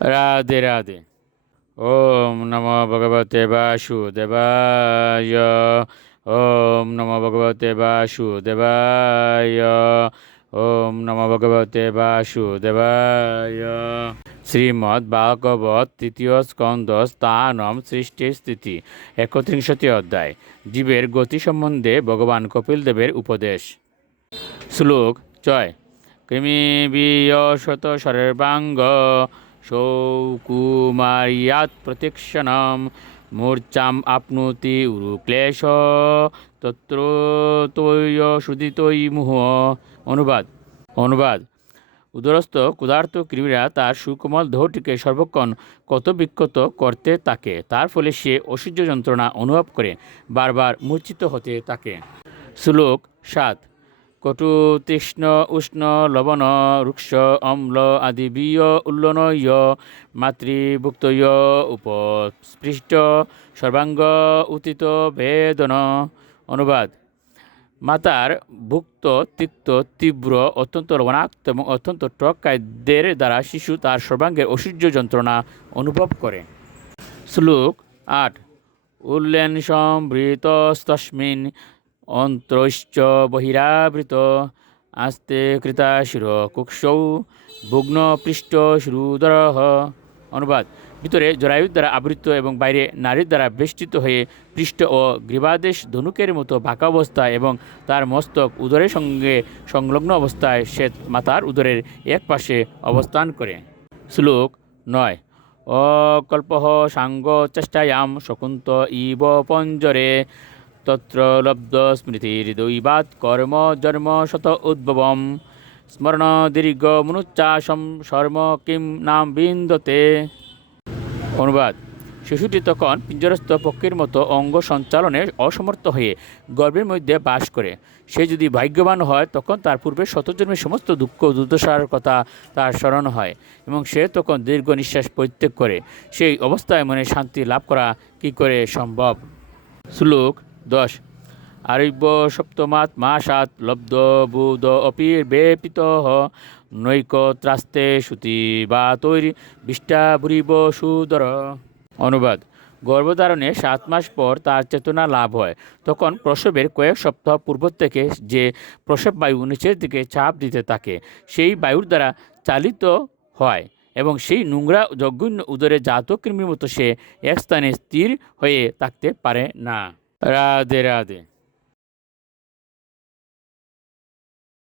রাধে রাধে। ওম নমো ভগবতে বাসুদেবায়। ওম নমো ভগবতে বাসুদেবায়। ওম নমো ভগবতে বাসুদেবায়। শ্রীমদ্ ভাগবত তৃতীয় স্কন্দ স্থানম সৃষ্টি স্থিতি 31 অধ্যায়। জীবের গতি সম্বন্ধে ভগবান কপিল দেবের উপদেশ। শ্লোক 6। কৃমিবিয়শত সর্বাঙ্গ সৌকুমার্যাৎ প্রতীক্ষণম মূর্ছাম আপনোতি উরুক্লেশ তত্র তৈয় সুদিতৈ মুহ। অনুবাদ উদরস্থ ক্ষুধার্ত কৃমিরা তার সুকোমল দেহটিকে সর্বক্ষণ কত বিক্ষত করতে থাকে, তার ফলে সে অসহ্য যন্ত্রণা অনুভব করে বারবার মূর্ছিত হতে থাকে। শ্লোক 7। কটু তীক্ষ্ণ উষ্ণ লবণ রুক্ষ অম্ল আদি বিয় উল্লনয় মাতৃভুক্তয় উপস্পৃষ্ট সর্বাঙ্গ উত্থিত বেদন। অনুবাদ মাতার ভুক্ত তিক্ত তীব্র অত্যন্ত লবণাক্ত এবং অত্যন্ত টক খাদ্যের দ্বারা শিশু তার সর্বাঙ্গের অসহ্য যন্ত্রণা অনুভব করে। শ্লোক 8। উল্লেন সম্ভৃতস্তস্মিন অন্ত্রশ্চ বহিরাবৃত আস্তে কৃতা শির কুক্ষৌ ভুগ্ন পৃষ্ঠ শিরুদরহ। অনুবাদ ভিতরে জরায়ুর দ্বারা আবৃত এবং বাইরে নারীর দ্বারা বেষ্টিত হয়ে পৃষ্ঠ ও গ্রীবাদেশ ধনুকের মতো বাঁকা অবস্থায় এবং তার মস্তক উদরের সঙ্গে সংলগ্ন অবস্থায় সে মাতার উদরের এক পাশে অবস্থান করে। শ্লোক 9। অকল্পঃ সাঙ্গ চেষ্টায়াম শকুন্ত ইব পঞ্জরে তত্র লব্ধ স্মৃতির্দৈবাৎ কর্ম জন্ম শত উদ্ভবম স্মরণ দীর্ঘ মনুচ্চাসম শর্ম কিম নাম বিন্দতে। অনুবাদ শিশুটি তখন পিঞ্জরস্থ পক্ষীর মতো অঙ্গ সঞ্চালনে অসমর্থ হয়ে গর্ভের মধ্যে বাস করে। সে যদি ভাগ্যবান হয় তখন তার পূর্বে শতজন্মের সমস্ত দুঃখ দুর্দশার কথা তার স্মরণ হয় এবং সে তখন দীর্ঘ নিঃশ্বাস পরিত্যাগ করে। সেই অবস্থায় মনে শান্তি লাভ করা কী করে সম্ভব। শ্লোক 10। আরব্য সপ্তমাৎ মাসাৎ লব্ধ বুধ অপি বেপিত নৈক ত্রাস্তে শ্রুতি বা তৈরি বিষ্টা ভুরিব সুদর। অনুবাদ গর্ভধারণে 7 মাস পর তার চেতনা লাভ হয়। তখন প্রসবের কয়েক সপ্তাহ পূর্ব থেকে যে প্রসব বায়ু নিচের দিকে চাপ দিতে থাকে সেই বায়ুর দ্বারা চালিত হয় এবং সেই নোংরা জঘন্য উদরে জাত কৃমির মতো সে এক স্থানে স্থির হয়ে থাকতে পারে না। রাধে রাধে।